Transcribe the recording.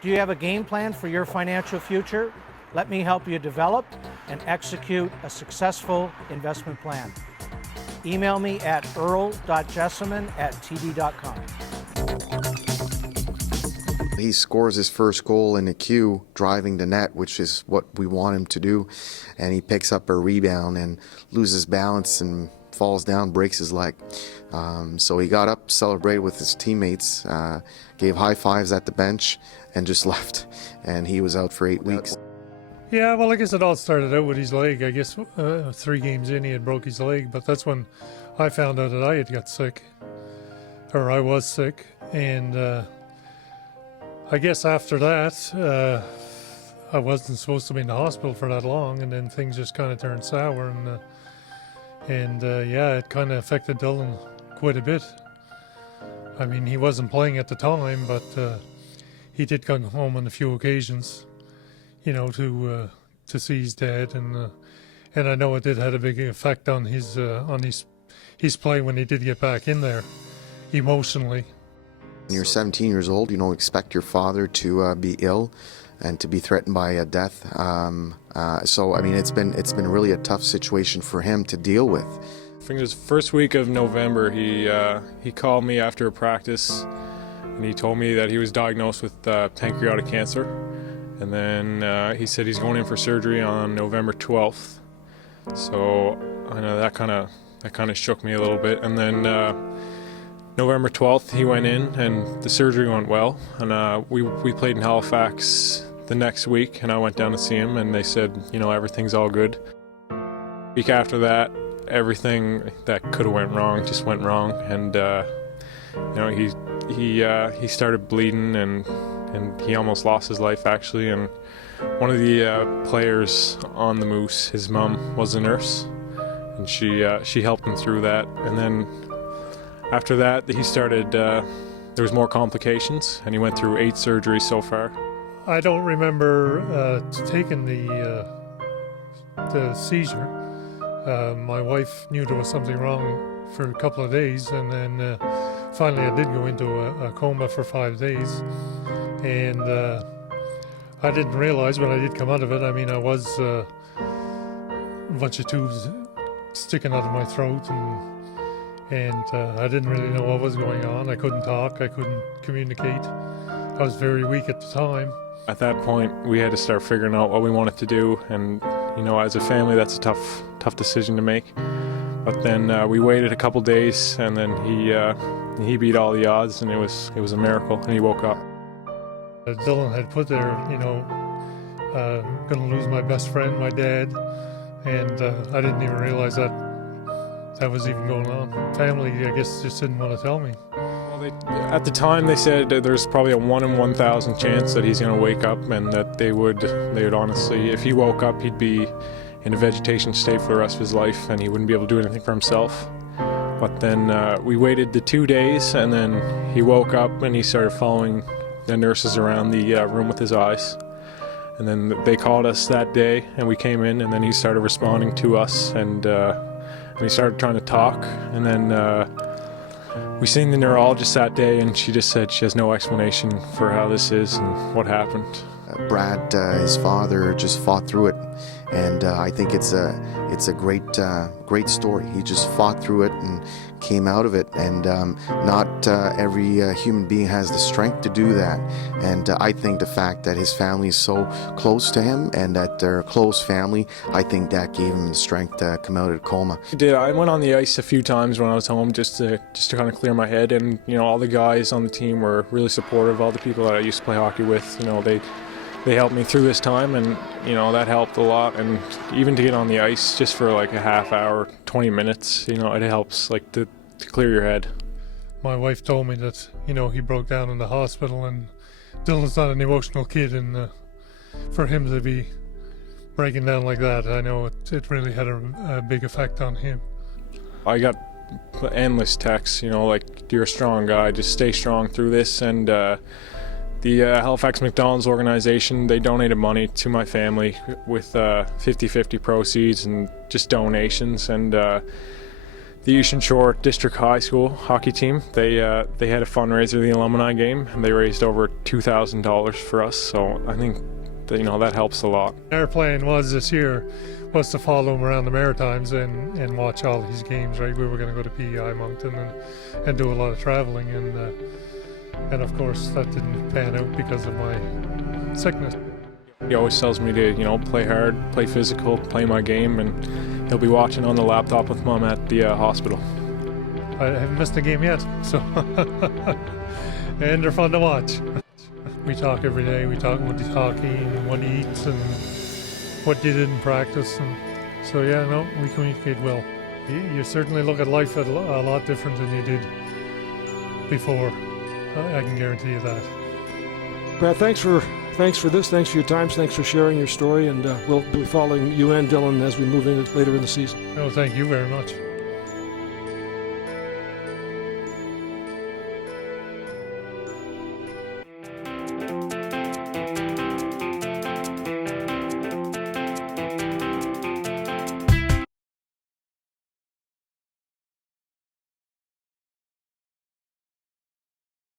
Do you have a game plan for your financial future? Let me help you develop and execute a successful investment plan. Email me at earl.jessamine@td.com. He scores his first goal in the Q, driving the net, which is what we want him to do, and he picks up a rebound and loses balance and falls down, breaks his leg. So he got up, celebrated with his teammates, gave high fives at the bench, and just left. And he was out for 8 weeks. Yeah, well, I guess it all started out with his leg. I guess 3 games in, he had broke his leg, but that's when I found out that I had got sick, or I was sick, and I guess after that, I wasn't supposed to be in the hospital for that long, and then things just kind of turned sour, and yeah, it kind of affected Dillon quite a bit. I mean, he wasn't playing at the time, but he did come home on a few occasions, you know, to see his dad, and I know it did have a big effect on his play when he did get back in there, emotionally. When you're 17 years old, you don't expect your father to be ill and to be threatened by a death. So I mean, it's been really a tough situation for him to deal with. I think it was the first week of November. He called me after a practice, and he told me that he was diagnosed with pancreatic cancer. And then he said he's going in for surgery on November 12th. So I know that kind of shook me a little bit. And then November 12th, he went in, and the surgery went well. And we played in Halifax the next week, and I went down to see him, and they said, you know, everything's all good. The week after that, everything that could have went wrong just went wrong, and you know, he started bleeding, and he almost lost his life, actually. And one of the players on the Moose, his mom was a nurse, and she helped him through that. And then after that, he started, there was more complications, and he went through 8 surgeries so far. I don't remember taking the seizure. My wife knew there was something wrong for a couple of days, and then finally I did go into a coma for 5 days. And I didn't realize when I did come out of it, I mean, I was a bunch of tubes sticking out of my throat, and I didn't really know what was going on. I couldn't talk, I couldn't communicate. I was very weak at the time. At that point, we had to start figuring out what we wanted to do, and you know, as a family, that's a tough decision to make. But then we waited a couple days, and then he beat all the odds, and it was a miracle, and he woke up. Dillon had put there, you know, going to lose my best friend, my dad, and I didn't even realize that was even going on. Family, I guess, just didn't want to tell me. Well, at the time, they said that there's probably a 1 in 1,000 chance that he's going to wake up, and that they would honestly, if he woke up, he'd be in a vegetation state for the rest of his life, and he wouldn't be able to do anything for himself. But then we waited the 2 days, and then he woke up, and he started following the nurses around the room with his eyes. And then they called us that day, and we came in, and then he started responding to us, and he started trying to talk. And then we seen the neurologist that day, and she just said she has no explanation for how this is and what happened. Brad, his father, just fought through it, and I think it's a great story. He just fought through it and came out of it, and not every human being has the strength to do that. And I think the fact that his family is so close to him, and that they're a close family, I think that gave him the strength to come out of the coma. I went on the ice a few times when I was home, just to kind of clear my head, and you know, all the guys on the team were really supportive. All the people that I used to play hockey with, you know, they helped me through this time, and you know, that helped a lot. And even to get on the ice just for like a half hour, 20 minutes, you know, it helps, like, to clear your head. My wife told me that, you know, he broke down in the hospital, and Dillon's not an emotional kid, and for him to be breaking down like that, I know it really had a big effect on him. I got endless texts, you know, like, you're a strong guy, just stay strong through this. And the Halifax McDonald's organization, they donated money to my family with 50-50 proceeds and just donations. And the the Eastern Shore District High School hockey team. They had a fundraiser, the alumni game, and they raised over $2,000 for us. So I think that, that helps a lot. Our plan was this year was to follow him around the Maritimes and watch all his games. Right, we were going to go to PEI Moncton and do a lot of traveling, and of course that didn't pan out because of my sickness. He always tells me to, play hard, play physical, play my game, and he'll be watching on the laptop with Mom at the hospital. I haven't missed a game yet, so and they're fun to watch. We talk every day. We talk about his hockey and what he eats and what he did in practice, and so we communicate well. You certainly look at life a lot different than you did before. I can guarantee you that. Brad, thanks for this. Thanks for your time. Thanks for sharing your story, and we'll be following you and Dillon as we move in later in the season. Oh, thank you very much.